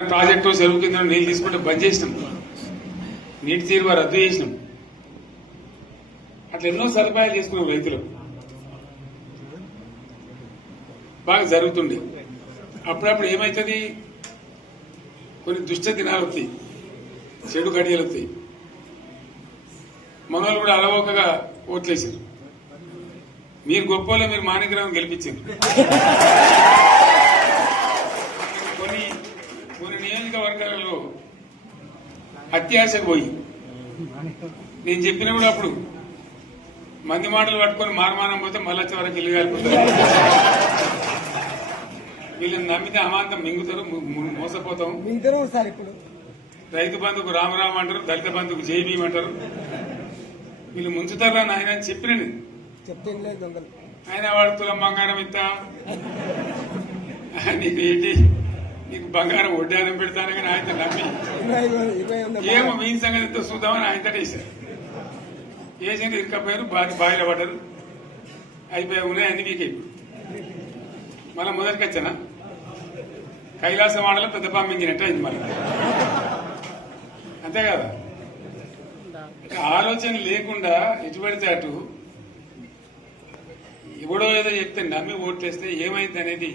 Project చెరువు కింద నీళ్ళు తీసుకుంటే బంద్ చేసినాం, నీటి తీరువ రద్దు చేసినాం. అట్లా ఎన్నో సదుపాయాలు చేసుకున్నాం. రైతులు బాగా జరుగుతుండే. అప్పుడప్పుడు ఏమవుతుంది, కొన్ని దుష్ట దినాలు వస్తాయి, చెడు గడియలు వస్తాయి. మనోళ్ళు కూడా అలవోకగా ఓట్లేసారు. మీరు గొప్పలో మీరు మాణిగ్రహం గెలిపించారు. కొన్ని నియోజకవర్గాలలో అత్యాశకు పోయి నేను చెప్పిన కూడా అప్పుడు మంది మాటలు పట్టుకొని మారమానం పోతే మళ్ళీ వరకు ఇల్లు కాలిపోతారు. వీళ్ళని నమ్మితే అమాంతం మింగుతారు, మోసపోతాం. రైతు బంధుకు రామరామ్ అంటారు, దళిత బంధుకు జైబీం అంటారు. వీళ్ళు ముంచుతారా నాయన అని చెప్పిన ఆయన వాడు తులం బంగారం ఇస్తా, నీకు ఏంటి, నీకు బంగారం వడ్డానం పెడతాను కానీ ఆయన నమ్మి ఏమో మీ సంగతి ఎంతో చూద్దామని ఆయన వేశారు. వేసింది ఇరుకపోయారు, బావిలో పడ్డారు, అయిపోయి ఉన్నాయి అన్ని వీకే. మళ్ళీ మొదటికి వచ్చానా కైలాస వాడలో పెద్ద పంపించినట్టు అయింది. మళ్ళీ అంతే కదా, ఆలోచన లేకుండా ఎటు పడితే అటు ఎవడో ఏదో చెప్తే నమ్మి ఓట్లేస్తే ఏమైంది అనేది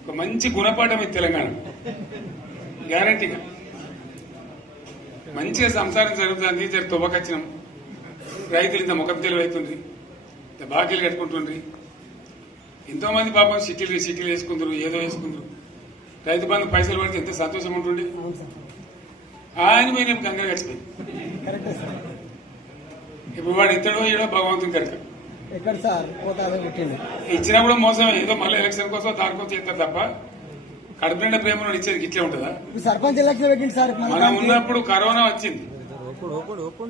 ఒక మంచి గుణపాఠం ఇది తెలంగాణ. గ్యారంటీగా మంచిగా సంసారం జరుగుతుంది. జర తువ్వకొచ్చినాం, రైతులు ఇంత ముఖం తెలివైతుండ్రి, ఇంత బాకీలు కట్టుకుంటుండ్రి. ఎంతో మంది పాపం సిటీలు వేసుకుందరు, ఏదో వేసుకుందరు. రైతు బంధు పైసలు పడితే ఎంత సంతోషం ఉంటుండే. ఆయన మీద గంగలు గడిచిపోయింది. ఇప్పుడు వాడు ఇతడో ఏడో భగవంతుని కనుక ఇచ్చినా కూడా మోసం. ఏదో మళ్ళీ ఎలక్షన్ కోసం దానికోసం చేస్తారు తప్ప కడుపు నిండా ప్రేమ ఇచ్చేది ఇట్లే ఉంటుందా? సర్పంచ్ ఎలక్షన్ పెట్టింది సార్. మనం ఉన్నప్పుడు కరోనా వచ్చింది.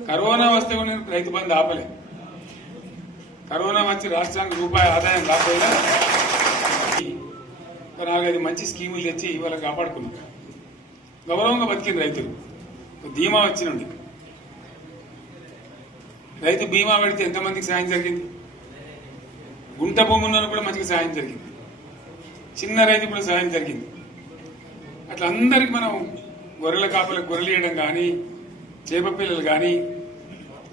కరోనా వస్తే కూడా నేను రైతు బంధు ఆపలే. కరోనా వచ్చి రాష్ట్రానికి రూపాయి ఆదాయం రాకపోయినా 4-5 మంచి స్కీములు తెచ్చి వాళ్ళకి కాపాడుకున్నాం. గౌరవంగా బతికింది రైతులు. బీమా వచ్చినండి, రైతు బీమా పెడితే ఎంతమందికి సాయం జరిగింది. గుంట భూములను కూడా మంచిగా సాయం జరిగింది, చిన్న రైతు కూడా సాయం జరిగింది. అట్లా అందరికి మనం గొర్రెల కాపలకు గొర్రెలు వేయడం కానీ, చేప పిల్లలు కానీ,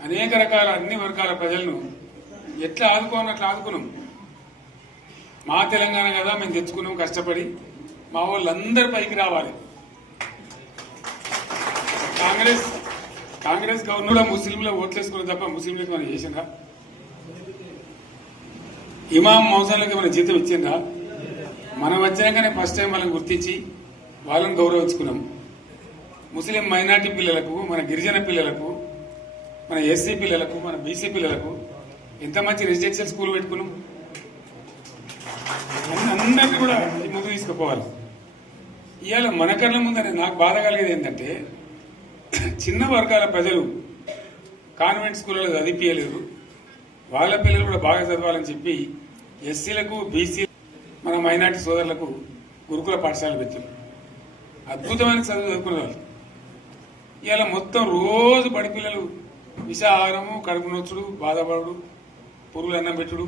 అనేక రకాల అన్ని వర్గాల ప్రజలను ఎట్లా ఆదుకోని అట్లా ఆదుకున్నాం. మా తెలంగాణ కదా మేము తెచ్చుకున్నాం కష్టపడి. మా వాళ్ళందరూ పైకి రావాలి. కాంగ్రెస్ గవర్నమెంట్ ముస్లింల ఓట్లేసుకున్న తప్ప ముస్లింలకు మనం చేసిందా? ఇమాం మౌజాన్లకి మన జీతం ఇచ్చిందా? మనం వచ్చినాకనే ఫస్ట్ టైం వాళ్ళని గుర్తించి వాళ్ళని గౌరవించుకున్నాం. ముస్లిం మైనార్టీ పిల్లలకు, మన గిరిజన పిల్లలకు, మన ఎస్సీ పిల్లలకు, మన బీసీ పిల్లలకు ఎంత మంచి రెసిడెన్షియల్ స్కూల్ పెట్టుకున్నాం. అందరినీ కూడా ముందు తీసుకుపోవాలి. ఇవాళ మన కళ్ళ ముందని నాకు బాధ కలిగేది ఏంటంటే, చిన్న వర్గాల ప్రజలు కాన్వెంట్ స్కూళ్ళలో చదివించలేరు, వాళ్ళ పిల్లలు కూడా బాగా చదవాలని చెప్పి ఎస్సీలకు, బీసీ, మన మైనార్టీ సోదరులకు గురుకుల పాఠశాలలు పెట్టారు. అద్భుతమైన చదువు చదువుకునే వాళ్ళు. ఇవాళ మొత్తం రోజు బడి పిల్లలు విషాహారము, కడుపు నొచ్చుడు, బాధపడు, పురుగులు అన్నం పెట్టుడు.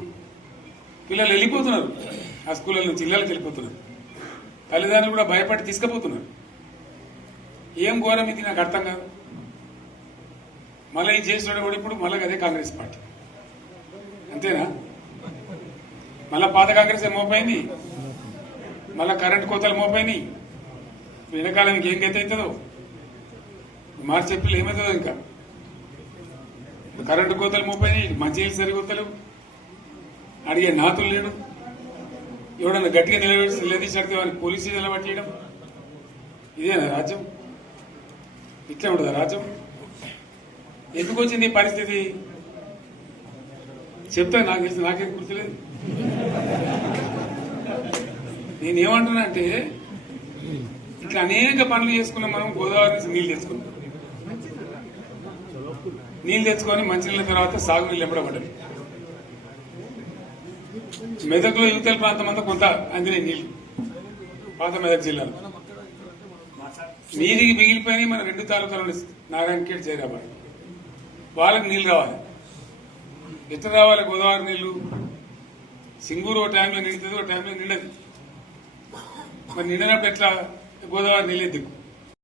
పిల్లలు వెళ్ళిపోతున్నారు, ఆ స్కూళ్ళ నుంచి ఇళ్ళకి వెళ్ళిపోతున్నారు. తల్లిదండ్రులు కూడా భయపడి తీసుకుపోతున్నారు. ఏం ఘోరం ఇది నాకు అర్థం కాదు. మళ్ళీ ఇది చేసిన కూడా ఇప్పుడు మళ్ళీ అదే కాంగ్రెస్ పార్టీ. అంతేనా? మళ్ళా పాత కాంగ్రెస్ మోపైంది, మళ్ళా కరెంటు కోతలు మోపైనాయి. వెనకాలం ఇంకేం గత అవుతుందో మార్చి ఏప్రిల్ ఏమవుతుందో. ఇంకా కరెంటు కోతలు మోపైనాయి, మంచినీళ్ళు సరికొత్తలు, అడిగే నాతులు లేడు. ఎవడన్నా గట్టిగా నిలదీసినడితే వారికి పోలీసు స్టేషన్లో పట్టేయడం. ఇదేనా రాజ్యం? ఇట్లా ఉండదా రాజ్యం? ఎందుకు వచ్చింది ఈ పరిస్థితి చెప్తా. నాకు తెలిసి నాకేం గుర్తులేదు. నేనేమంటున్నా అంటే, ఇట్లా అనేక పనులు చేసుకున్నాం మనం. గోదావరి నుంచి నీళ్లు తెచ్చుకున్నాం, నీళ్లు తెచ్చుకొని మంచినీళ్ళ తర్వాత సాగునీళ్ళు ఎంపడబడ్డాయి. మెదక్లో యువతల ప్రాంతం అంతా కొంత అందినాయి నీళ్లు, పాత మెదక్ జిల్లాలో. నీటికి మిగిలిపోయినాయి మన 2 తాలూకాలు, నారాయణఖేడ్, జైరాబాద్. వాళ్ళకి నీళ్లు రావాలి. ఎట్లా రావాలి గోదావరి నీళ్లు? సింగూరు ఓ టైంలో నిండుతుంది, ఓ టైంలో నిండదు. మరి నిండినప్పుడు ఎట్లా గోదావరి నీళ్ళే దిక్కు